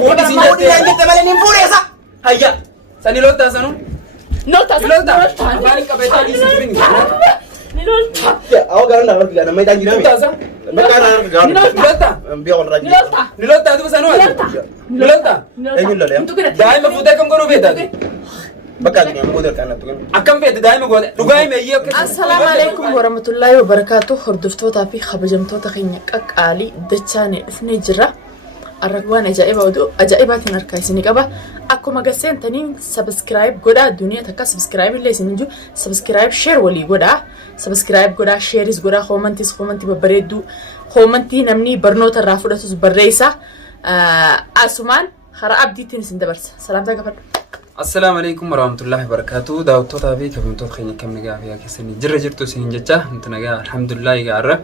Fuudhi si jette malee ni fuudheessa. Hayya. Sani loltaa sanu. Loltaa. Afaan qabeetaa dhiisuu fi ni loltaa. Awo garan na harka gana mai dan gida me. Bakka na harka gana. Loltaa. Biya on raji. Ni loltaa tu sanu. Loltaa. Eenyu lolee. Daa'ima fuutee kam godhuu beektaa? Bakka ni ammoo kana tu. Akkam beektaa daa'ima godhe. Dhugaa hime iyyee akka. Assalaamu alaykum warahmatullahi wabarakatuh. Hordoftoota fi kabajamtoota keenya qaqqaalii dachaanii dhufnee jirra. Arragwaan ajaa'ibaatiin harkaa isinii qaba. Akkuma gaseentanii subscribe godhaa duniyaa takka subscribe illee isin jiru subscribe share walii godhaa subscribe godhaa shares godhaa commentii babbareedduu commentii namni barnoota irraa fudhatus barreessa asumaan hara abdiitiin isin dabarsa salaamtaa gafadhu. Assalamu alaikum warahmatullahi wabarakatuh. Daawwattoota fi kabajamtoota keenya kam nagaa fi keessanii jirra jirtu isin jecha nuti nagaa alhamdulillah gaarra.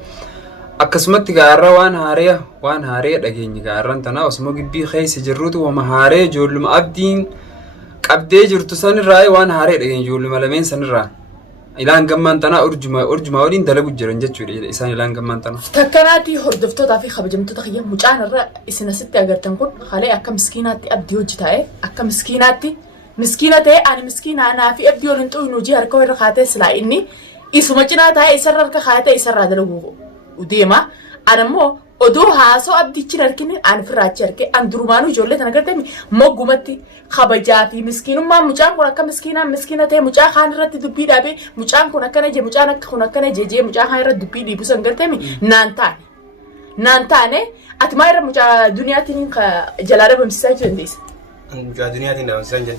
Akkasumatti gaarra waan haaree dhageenye gaarran tana osuma gibbii keessa jirrutu wama haaree ijoolluma abdiin qabdee jirtu sanirraa waan haaree dhageenye ijoolluma lameen sanirraa ilaan gammaan tana urjuma waliin dalagu jiran jechuudha isaan ilaan gammaan tana. Takkanaati hordoftootaa fi kabajamtoota kiyya mucaan irra isin asitti agartan kun halee akka miskiinaatti abdii hojii taa'e akka miskiina ta'e ani miskiina naa fi abdii waliin xu'uun hojii harka irra kaatee silaa inni isuma cinaa taa'e isarra harka kaatee isarraa dalagu udeema anammoo odoo haasoo abdichi harkine an firaachi harke an durumaanuu ijoollee tan agartee moggumatti kabajaa fi miskiinummaa mucaan kun akka miskiina ta'e mucaa kaan irratti dubbii dhaabee mucaan kun akkana je mucaan akka kun akkana je mucaa kaan irratti dubbii dhiibu san agartee naan taane ati maa irra mucaa duniyaatiin jalaa dhabamsiisaa jiru dandeessa. Mucaa duniyaatiin dhabamsiisaa jiru.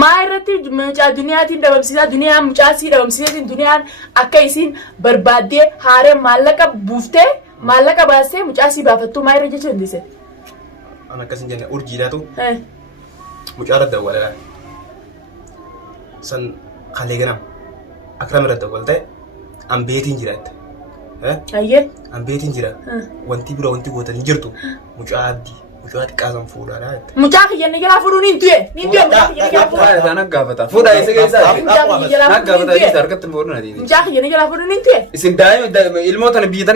Maa irratti mucaa duniyaatiin dhabamsiisaa duniyaan mucaa sii dhabamsiisatiin duniyaan akka isiin barbaaddee haaree maallaqa buuftee maallaqa baasee mucaa sii baafattuu maa irra jechuun dandeesse. An akkasin jenne urjiidhaatu mucaa irra dawwalaa san kalee ganam akram irra dawwaltee an beetiin jiraatti. Ayyee. An beetiin jira wanti bira wanti gootan hin jirtu mucaa abdii. Mucaa xiqqaasan fuudhaadha. Mucaa kiyyanni jalaa fuudhuun hin du'e. Mucaa kiyyanni jalaa fuudhuun. Isaan gaafata. Fuudhaa isa keessaa. Gaafata isa harkatti fuudhuun ati. Mucaa kiyyanni jalaa fuudhuun hin du'e. Isin daa'ima ilmoota biyya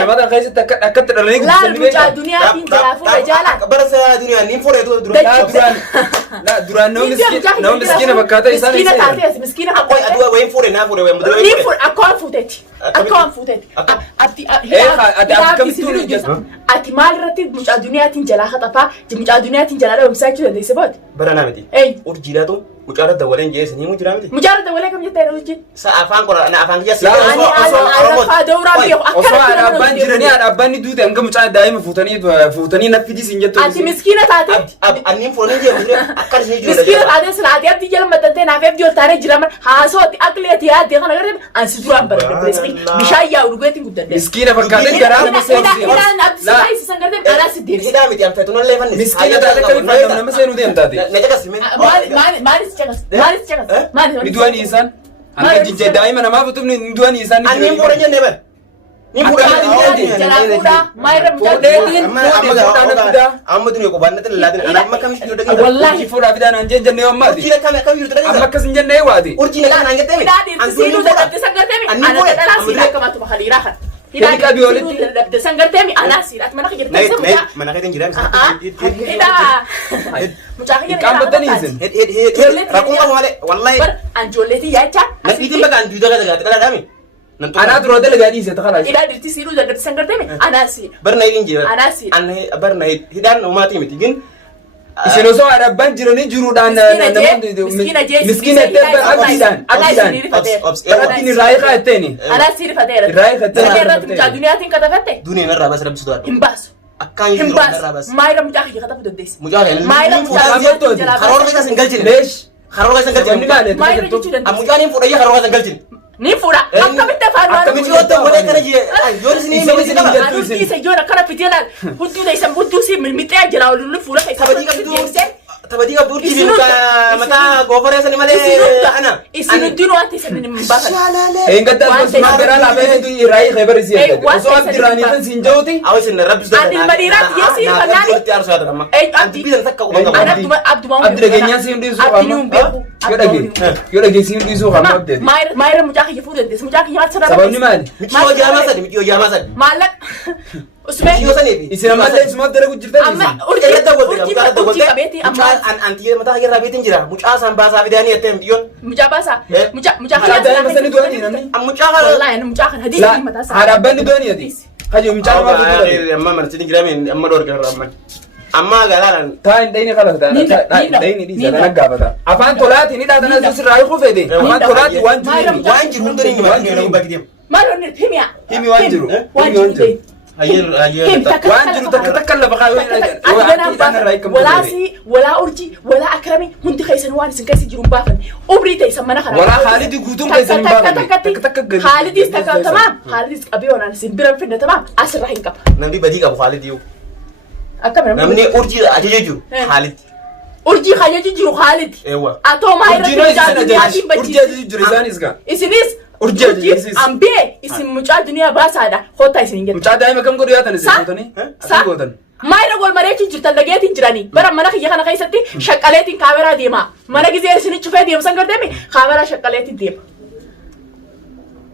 namaa keessatti akkatti dhalanii guddisanii beekaa. Mucaa duniyaatiin jalaa fuudha jaalaa. Barasa duniyaan niin fuudhee duraan nama miskiina fakkaata isaan miskiina taatee miskiina fakkaata. Aduwaa wayin fuudhee naa fuudhee wayin mudaa. Niin fuudhee akkawaan fuuteeti. Akkawaan fuuteeti. Ati maal irratti mucaa duniyaatiin jalaa haxafaa mucaa duniyaatiin jalaa dhabamsiisaa jiru dandeesse booti. Baranaa miti. Urjiidhaatu mucaa irratti dawwaleen jeesanii himu jiraa miti. Mucaa irratti dawwalee kam jettee dha urjii? Afaan qora afaan kiyya si. Afaan dawuraa beeku akkana. Abbaan jiranii abbaan ni duute hanga mucaa daa'ima fuutanii natti disin jettu. Ati miskiina taate. Anniin fuudhanii jeemu akka ishee jiru. Miskiina taate silaatee abdii jala maxxantee naaf abdii ol taanee jira haasoo ati aqleeti yaadde kana gartee ansi duraan baradde bishaan yaa'u dhugeetiin guddadde. Miskiina fakkaatee garaa nama seensisee. Isan gartee alaa si deemsi. Hidhaa miti amfeetu nollee fanni. Miskiina taate kan nama seenuu deemtaate. Na caqasime. Maalis cakas. Ni du'anii isaan. Hanga jijjee daa'ima namaa futuuf ni du'anii isaan ni jiru. Anniin fuudhan jennee bara. Ni fuudhan. Jalaa fuudhaa. Maa irra mucaa amma dunia ko banna tan laatin ana amma kamish jiru daga wallahi fuudhaa fidaan an jenne amma urjii la kam jiru daga amma kasin jenne waati urjii la kan angate an siinu dadabde sangatemi ana dadala siila kamatu bahaliira kan hidaan qabi walitti dadabde sangatemi ana siila mana khijirta samuja mana khidin jiran hida mucaa khijirta kan batani isin rakuma wale wallahi an jolleti yaacha nasiti baga an duudaga daga dami أنا أدري هذا اللي قاعد يصير تخلص. إذا درتي سيرو إذا درتي سنقرتني أنا سير. برنا ينجي. أنا سير. أنا برنا هيدان وما تيجي تيجين. إيش نوصل على بنجرني جرودان. مسكينة تبى أبدان. أبدي رايقة التاني. أنا سير فترة. رايقة التاني. فترة تمشى دنيا تين كتفتة. دنيا نرى بس لبس دوار. إمباس. أكان يجي نرى بس. ما يرى مجاهي كتفت الديس. مجاهي. ما يرى مجاهي. خرور بيجا سنجلتين. ليش؟ خرور بيجا سنجلتين. ما يرى جيجي. أمجاني فوريا خرور بيجا سنجلتين. Ni fura akka bitta faanu akka bitti wata wala kana je yoris ni mi ni kala aruti se jora kana fitela huddu dai san huddu si mitaya jira wulu fura kai tabadi ka burki ni ka mata gofare sani male ana isinu dinu ati san ni mbaka e ngata ko ma bera la be tu irai khabar ziyada so abdirani tan sinjoti awasin rabbis da adil madirat yesi fanani ti arso da ma abdi bidan takka ko abdu abdi genya sin di so Yoo dhageessiin dhiisuu kan abdeeti. Maayira mucaa kiyya fuudhuu dandeessa. Mucaa kiyya maal sarara Sababni maali? Michiyoo jaamaa sadi michiyoo jaamaa sadi. Maallaqa. Usmee. Michiyoo saniifi. Isin ammallee isuma dalagu jirtan Amma isin. urjii qabeetii amma. Antiyyee mataa irraa beetiin jira. Mucaa san baasaa fidanii jettee mitiyoon. Mucaa baasaa. Mucaa Haadha daa'ima sanii du'anii namni. Mucaa kana. Wallaahi mucaa kana hadiisii mataa isaa. Haadha abbaan du'anii ati. Haji mucaa namaa fuudhanii. Amma marsiin jiraame amma dhoorgaa amma. Amma galaadhaan. Taan dhayni qalata dhayni dhiisa kana gaafata. Afaan tolaati ni dhaatana jiru sirraa hiikuu fedhe. Afaan tolaati waan jiru. Waan jiru hundi ni waan jiru bakki deemu. Maal wanni himiya. Himi waan jiru. Waan jiru. Waan jiru takka lafa kaayuu. Walaa urjii walaa akramii hundi keessan waan isin keessa jiru baafan. Ubrii ta'e mana kana. Walaa Haalidii guutuun keessan hin baafne. Takka Haalidis takka tamaam. Haalidis qabee onaan isin bira finna tamaam asirraa hin qaba. Namni badii qabu Haalidii. Akkam namni urjii ajajee jiru Haalid. Urjii ajajee jiru Haalid. Atoo maayira urjii ajajee jiru isaanis gaa. Isinis urjii ajajee ambee isin mucaa duniyaa baasaadha. Hoota isin jedhu. Mucaa daa'ima kam godhu yaatan isin gootanii? Asin gootan. Maayira gol mareechi jirtan dhageetiin jiranii. Bara mana kiyya kana keessatti shaqqaleetiin kaameraa deema. Mana gizee isin cufee deemsan gardeemi kaameraa shaqqaleetiin deema.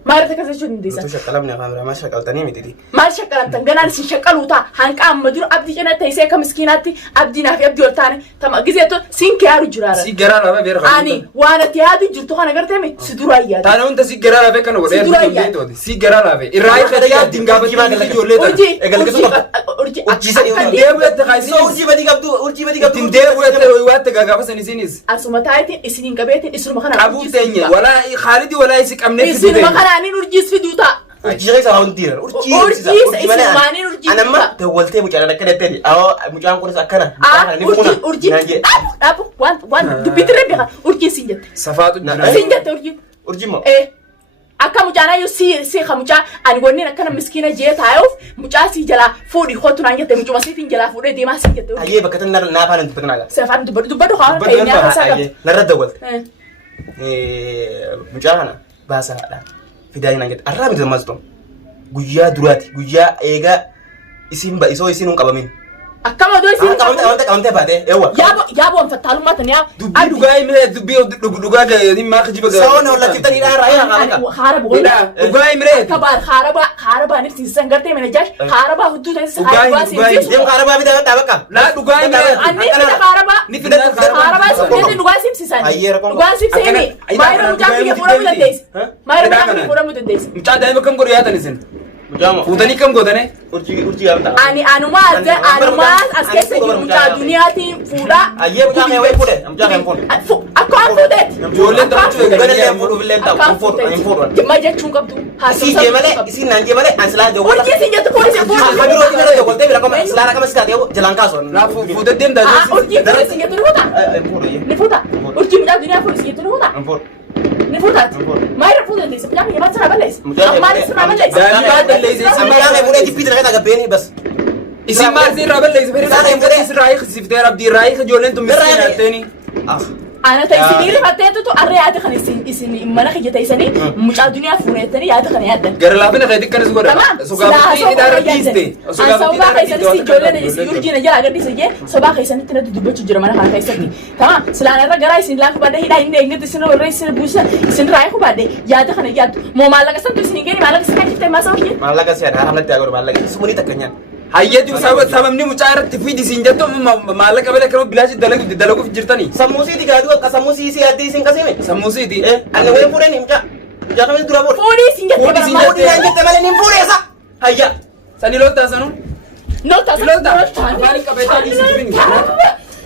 Maayira takka jechuun hundeessan. Shaqqalamni kaameraa maal shaqqaltanii miti. Maal shaqqalamtan ganaan isin shaqqaluutaa hanqa amma jiru abdii cina teessee akka miskiinaatti abdii naaf abdii ol taane tama gizeetu siin kiyaaru jiraara. Si garaa laafee beera kan. Ani waan ati yaadu jirtu kana garteemi si dura ayyaadu. Taana hunda si garaa laafee kana godhee ijoollee tooti. Si garaa laafee irraa ifate yaaddiin gaafatanii ijoollee taana. Urjii badii qabdu urjii badii qabdu. Ittiin deebi'eette waatti gaafatan isinis. Asuma taayitiin isiniin qabeetiin isinuma kana. Qabuu teenya walaa Haalidii walaa isi qabnee isinuma kanaanin urjiis fiduu ta'a. Urjii keessa waan diiran urjii isinumaaniin urjii anamma tawwaltee mucaan akka deettee mucaan kunis akkana urjii dhaabu waan dubbitirree beekan urjii siin jette. Safaatu jira. Siin jette urjii. Urjii moo. Akka mucaanayyuu si ka mucaa ani wanni akkana miskiina jee taa'uuf mucaa si jalaa fuudhi kootu naan jette mucuma siitiin jalaa fuudhee deemaa si jette. Ayyee bakka tan naafaan hin dubbatin agaa. Safaan dubbadhu haa ta'e nyaata isaa qabdi. Narra dawwalte. Mucaa kana baasaadha. Fidaa naan jette arraa miti ammas guyyaa duraati guyyaa eegaa isin isoo isin hin qabamin. Akkama doo isin qabamtee baatee eewwa. Yaaboo anfattaalummaa tan yaa. Dubbii dhugaa himee dubbii dhugaa gahee maa kijiba gahee. Saawwan hollachiftanii dhaan raayyaa qaama. Haaraba godha. Dhugaa himee. Akka haarabaa nifsiisan gartee mana jaash haarabaa hudduu ta'e haarabaa siinsiisu. Deemu haarabaa bitaa bakka. Laa dhugaa himee. Anni fida haarabaa. Ni fida haarabaa siinsiisu dhugaa simsiisan. Dhugaa simsiisanii. Maayira mucaa kiyya fuudhamuu dandeessi. Maayira mucaa kiyya fuudhamuu dandeessi. Mucaa daa'ima kam godhu yaatan isin. Fuutanii kam gootane? Urjii yaabta. Anumaas as keessa jiru mucaa duniyaatiin fuudhaa. Ayyee mucaa kee wayi fuudhe mucaa kee fuudhe. Akka waan fuudheeti. Ijoolleen taphachuu eegalee fuudhu billee ta'u hin fuudhu. Jimma jechuun qabdu. Isii jee malee isii naan jee malee ansilaa jawwala. Urjii isin jettu poolisii fuudhu. Kabiroo isin jala jawwaltee bira kama silaa rakama si taatee jalaan kaasoo. Fuutee deemtaa jechuun. Urjii poolisii jettu ni fuuta. Ni fuuta. Urjii mucaa duniyaa poolisii jettu ni fuuta. Ni fuutaati. Maayira fuudhu dandeessa mucaa kiyya maal sirraa balleessa. Maal sirraa balleessa. Daa'ima balleessa. Mucaa kee fuudhee jibbii dalagaa gabbeeni bas. Isin maal sirraa balleessa. Firisaa fuudhee sirraa hiiksiftee rabdii irraa hiika ijoolleen tun miskiina jetteeni. Ana ta'e isin rifatteetu arree yaada kan isin mana kiyya ta'isanii mucaa duniyaa fuudhettanii yaada kana yaaddan. Gara laafina kee xiqqaanis godha. Sogaafii hidhaarra dhiiste. Sobaa keessatti ijoolleen isin urjiina jala agarsiisa jee sobaa keessatti natti dubbachuu jira mana kana keessatti. Tamam silaan irra garaa isin laafu baadhee hidhaa hin eeggatti isin warree isin buusan isin raayuu baadhee yaada kana yaaddu. Moo maallaqa santu isin hin geenye maallaqa isin ajjettee maasa hojii. Maallaqa si adhaa hamatti agarru maallaqa sumuni takkanyaan. Hayyatu sababni mucaa irratti fiidi siin jettu maallaqa bala kanoo bilaashi dalaguuf jirtanii. Sammuusiiti gaaduu akka sammuusii addii isin kasime. Sammuusiiti. Ani wayi fuudhani mucaa. Mucaa kamitti dura fuudhe. Fuudhii isin jettee fuudhii naan jette malee nin fuudheessa. Hayya. Sani loltaa sanu. Noltaa loltaa. Afaan qabeetaa dhiisi dubin gaana.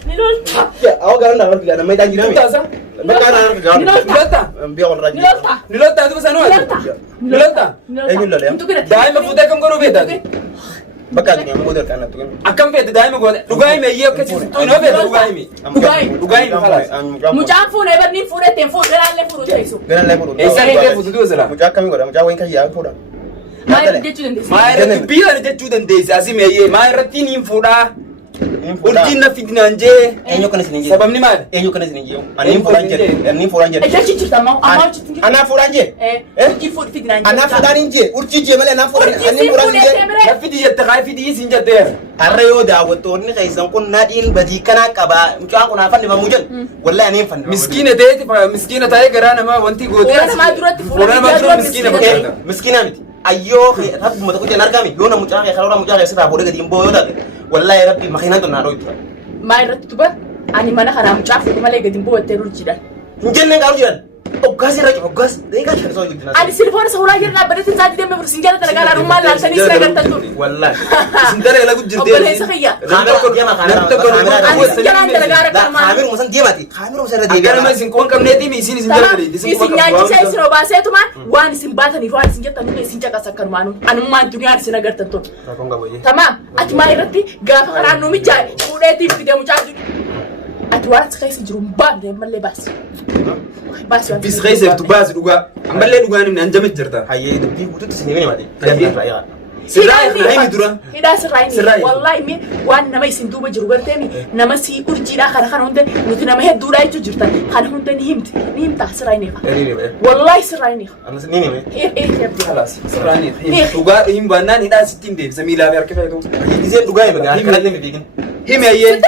Ni loltaa. Awwa gaana naa argaa nama itaan jirame. Loltaa sa. Bakka naa argaa gaana. Loltaa. Biya wal Ni loltaa. Ni loltaa duba sanu. Ni loltaa. Eenyu lolee. Daa'ima fuutee kam godhuu beektaati. Bakka ati nyaamuu godhe kan natti kennu. Akkam feete daa'ima godhe dhugaa hime iyyee akka ciisistu hin feete dhugaa hime. Dhugaa hime falaas. Mucaan fuudhee badniin fuudhetteen fuudheraallee fuudhu teessu. Garallee fuudhu. Eessaan eegee fuutu du'a sila. Mucaa akkamii godha mucaa wayin kan yaa fuudha. Maal jechuu dandeessi? Maa irratti biyya jechuu dandeessi asii meeyyee maa irratti niin fuudhaa. urjiin na fidinaan jee eenyu kana isin sababni maali? eenyu kana isin jiru ani fuudhan jedhe ani fuudhan jedhe Ejjechi jirta ammoo ammaa hojjetin ana fuudhan jedhe urjii fidinaan jirta. ana fuudhan hin jedhe urjii jee malee ana fuudhan ani fuudhan hin jedhe na fidi jette kaa fidi isin jetteera. har'a yoo daawwattoonni keessan kun nadhiin badii kanaa qaba mucaan kun haa fannifamu jedhu wallahi ani hin fannifamu. Miskiina ta'ee garaa namaa wanti gootee. Fuula namaa duratti fuula namaa dura miskiina bakka. miskiina miti ayyoo rabbi mata kujaan argami yoo na mucaa karoora mucaa keessaa taa boodee gadi hin booyoo taate wallahi rabbi makiinaan tun naa dhooytu. Maa irratti tuba ani mana kanaa mucaa fuudhu malee gadi hin bu'attee urjiidhaan. hin jenneen qaaru jiran oggaas irra oggaas deegaa shakisoo hojjetina. Ani silfoona sauraa jira dhaabbateetti isaatti deemee furu sinjala dalagaa laadhummaan laaltanii sina gartan turu. wallahi Isin dalagaa lagu jirtee. Obboleessa kiyya. Ani sinjalaan dalagaa rakkamaa. kaamiru musan deemati kaamiru musan irra deebi'a. Akkanuma isin qoon qabneetii isin jalgaleeti. Isin nyaachisee isin obaaseetumaan waan isin baataniif waan isin jettan hundi isin caqas akkanumaan anummaan duniyaan isin agartan turu. rakkoon qabayye. Tamaam ati maa irratti gaafa kanaan nu mijaa fuudheetiin fide mucaa jiru. Ati waan si keessa jiru hin baafne mallee baasi. Baasi waan Bis keesseeftu baasi dhugaa. Ammallee dhugaan hin anjame jirta. hayyee dubbii guutuutti isin himee mate. Hayyee. Sirraa himi dura. Hidhaa sirraa Sirraa himi. himi. Wallaahi mi waan nama isin duuba jiru garteemi nama si urjiidhaa kana hunda nuti nama hedduudhaa jechuu jirtan kana hunda ni himti ni himta sirraa himi. Wallaahi sirraa himi. anas ni hime. Halas sirraani. Dhugaa hin baannaan hidhaa sittiin deebisa miilaa fi harka fayyadu. giseen dhugaa hime gaa kanatti hin fiigin. Himi ayyee.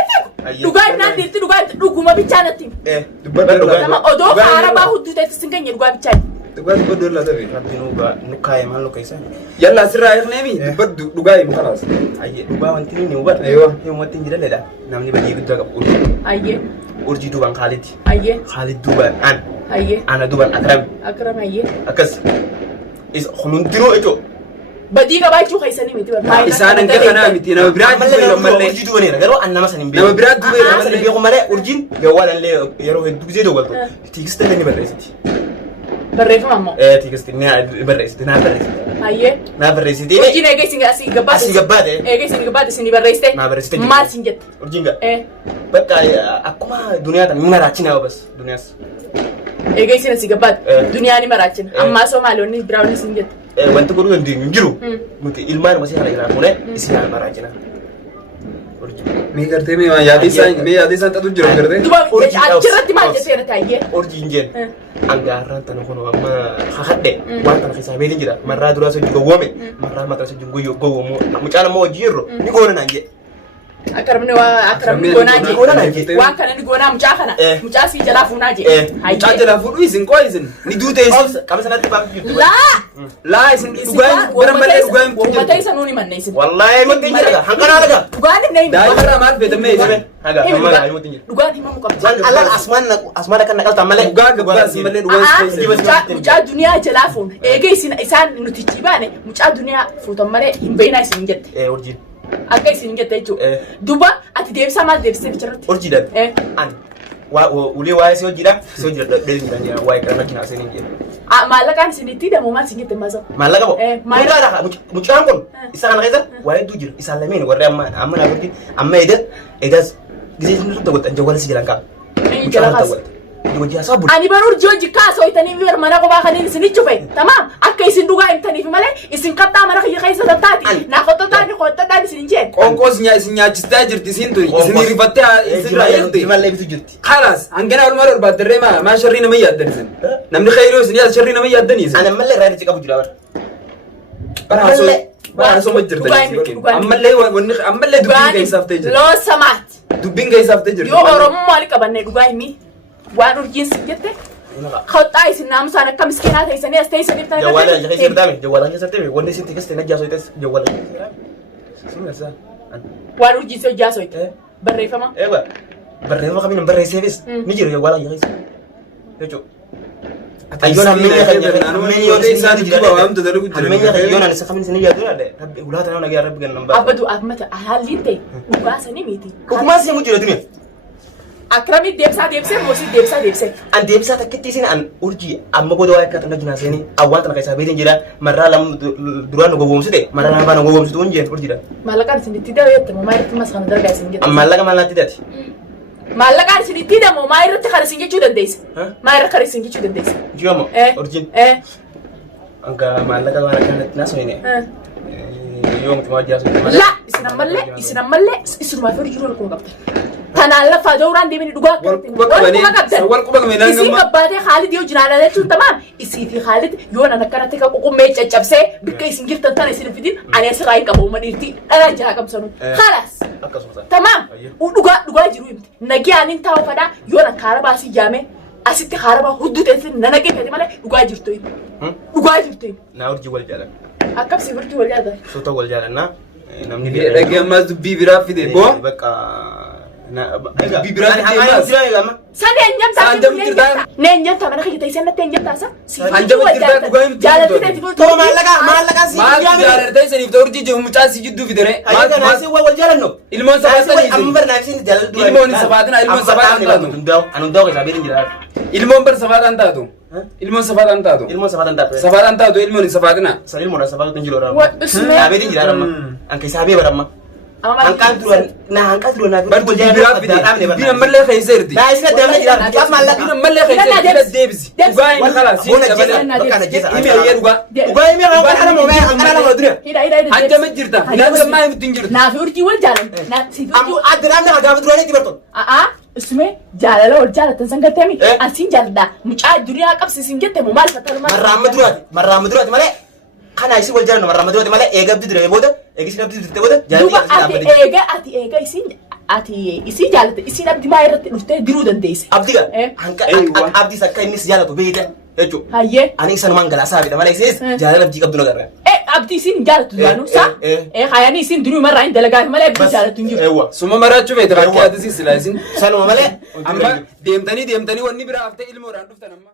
Dhugaa innaan dirti dhugaa dhuguma bichaa natti himi. Dubbadha dhugaa. Nama odoo haarabaa hudduuteetti sin keenya dhugaa bichaa himi. Dhugaa dubbadhu laa ta'e. rabbi nukaa'e maal nu keessa. Yalla sirraa eegneemi dubbadhu dhugaa himu halas. hayyee dhugaa wanti ni hubadha. Ayyoo. himatti hin jiralledha namni badii guddaa qabu. Ayyee urjii duubaan Khaalid. ayyee Khaalid duubaan an. ayyee ana duubaan Akram. akram ayyee. akkas is hundinuu ejoo. Badii qabaachuu keessanii miti barbaada. Isaan hanga kanaa miti nama biraa dubbee ammallee. urjii duubaneera garuu an nama san hin beeku. Nama biraa dubbee nama san hin ammallee. beeku malee urjiin gawwaalallee yeroo hedduu gisee dawwaltu. Tiikistee ni barreessiti. Barreeffama ammoo. Tiikistee ni barreessiti naa barreessiti. Ayyee. naa barreessiti. Urjiin eegee isin asii gabbaate. asii gabbaate. Eegee isin gabbaate isin barreessite. naa barreessite. Maal isin jette? urjiin gaa. bakka akkuma duniyaa tan ni maraachina bas duniyaas. Eegee isin asii gabbaate. Duniyaa ni maraachina. Ammaa Somaaliyoonni biraawwan isin jette. wanti godhuu dandeenyu hin jiru. nuti ilmaan masii haala irraa fuudhee isin haala maraachina. Mee gartee mee yaadii isaan xatu jira gartee. Duba achirratti maal jetteera taayyee? urjiin jeen angaarraan tana kun amma kakadhe waan tana keessaa beetiin jira marraa duraa sojii gowwoome marraa mataa sojii gowwoomu mucaan ammoo hojii jirru ni goona naan jee. Akramni goonaa jee. Waan kana ni goonaa mucaa kana. Mucaa sii jalaa fuunaa jee. Mucaa jalaa fuudhu isin qoo isin ni duute isin. Qaba sanatti baafii jirtu. Laa Isin dhugaan bara malee dhugaan uummata isa nuuni manne isin. Wallaahi himutti hin jira hanqanaa laga. Dhugaan hin na'in. Daa'imman maal feetamee isin. Haga hamma himutti hin jira. Dhugaan himamu qabdi. Allah asmaan akka naqalta malee. Dhugaa gabbaas malee dhugaan Mucaa duniyaa jalaa fuun eegee isaan nuti itti baane mucaa duniyaa fuutan malee hin beeknaa isin jette. Urjiin. Akka isin jette jechuudha. Duba ati deebisaa maal deebisee jirti? Urjiidhaan. Ani ulee waa'ee si hojiidha si hojii dheedhiidhaan jira waa'ee kana makinaa seenii jira. Maallaqaan isin itti damoo maal isin jette maasa? Maallaqa boo. Mucaadha mucaan kun isa kana keessa waa'ee hedduu jira isaan lameen warri amma naa gurdi amma eegas gisee isin turte godhan jawwala si jiran qaba. Mucaan ta'u hojii haasaa bulu. Ani bara urjii hojii kaasoo itanii mana kophaa kaniin isin ichufe tamaam akka isin dhugaa himtaniif malee isin kattaa mana kiyya keessa tattaati naa qottataani qottataani isin jeen. Qoonqoos isin nyaachistaa jirti isin tuni isin rifattee isin raayyatte. Jimallee bitu jirti. Khalaas hangana walumaa barbaaddarree maa sharrii nama yaaddan isin. Namni khayroo isin yaada sharrii nama yaaddan isin. Ani ammallee irraa qabu jira bara. Baraasoo ma jirtan ammallee dubbiin keessaaf ta'e jira. Loo samaati. Dubbiin keessaaf ta'e jira. Yoo Oromoo maali qabannee dhugaa himi waan urjiin sin jette. Kottaa isin naamusaan akka miskiinaa teessanii as teessaniif tan Jawwaala keessatti dame jawwaala keessatti wanni isin tikiste na jaasoo itti jawwaala keessatti. waan urjiin si hojjaa soite barreeffama. Eewa barreeffama kamiin barreesseefis ni jiru jawwaala keessa jechuudha. Ayyoon hammeenyaa kan jedhan hammeenyaa isaan duuba waamtu dalu jira. Hammeenyaa kan yoonaan isa kamiin isin yaadu dha. Rabbi ulaata nama nagaa rabbi gannan baasa. Abbadu ammata haalliin ta'e dhugaasanii miti. Dhugumaa si mujjira dunia. Akramii deebisee moosii deebisee. An deebisaa takkitti isin an urjii amma booda waa akka tana junaa seenii awwaan tana keessaa beetiin jira marraa lama duraan nu gowwoomsite marraa lama baana gowwoomsitu hin jeen urjiidha. Maallaqaan isin itti dabeette moo maa irratti mas kana dargaa isin jette. Maallaqa mallaatti dati. Maallaqaan isin itti damoo maa irratti kan isin jechuu dandeessa. Maa irratti kan isin jechuu dandeessa. Jiwaamo urjiin. Anga maallaqa waan akkanatti naasoo hin يوم تواجه لا إسنا ملة إسنا في رجول الكوكب تنال فادوران دي من دقاق والكوبا من إسي كبادة خالد يو جنانا ده تمام إسي في خالد يونا نكرت كوكو ميتش جبسة بكي سنجر تنتان إسنا في دين أنا سراي كابو منيرتي أنا جها كم سنو خلاص تمام ودقاق جروي نجي أنين تاو فدا يونا كاربا سي جامع أسيت كاربا هدو تنسين ننجي فدي ماله دقاق جرتوي دقاق جرتوي ناورجي والجالة أكاب سيفرتي والجالة سوتا والجالة نا namni dhagee ammas dubbii biraa fide boo bakka dubbii biraa fide ammas Sani enyam taasa ne enyam taasa mana kaya taisa nate enyam taasa Anjam jirta dhugaa himtu jalan fide tifu to maallaqa si maal jaalartee saniif ta'u urjii jiru mucaa si jidduu fidere maal kana si wal jalanno ilmoon sabaatanii amma barnaaf sin jalal dura ilmoon sabaataan taatu anu dawo ka birin jira ilmoon bar sabaataan taatu ilmoon sabaataan taatu sabaataan taatu ilmoon sabaatina sa ilmoon sabaataan jiro ra What isme? ya birin jira ramma an kai sabe baramma an kan turan na an kan turan na bar dubbii biraa fide bina mallee keeyseerti na isna damla jira qaf maallaqa bina mallee keeyseerti deebisi dhugaa hin khalas bona jisa bakka na jisa ime yee dhugaa dhugaa ime kan ana mo me an ana mo dura Anjama jirta naan maa himtu hin jirtu Naa fi urjii wal jaalan naa si am adram na gaafa durani tibarton isme jaalala wal jaalatan san gattemi asin jaalladha mucaa duniyaa qabsiisin jette mu maal fatal marraama duraati malee kana isi wal jaalanu marraama duraati malee eegabdi dure booda eegisi nabdi durte booda duba ati eega isin jaalatte isin abdi maa irratti dhuftee diruu dandeesse abdiga abdi sakka innis jaalatu beeyte jechuudha hayyee ani isan mangalaasaa fida malee isinis jaalala abdii qabdu nagarra abdi isin jaalatu daanu sa hayani isin duruu marraa hin dalagaaf malee abdi jaalatu hin jiru suma maraachuu feete rakkee ati silaa isin sanuma malee amma deemtanii wanni biraa haftee ilmoodhaan dhuftan amma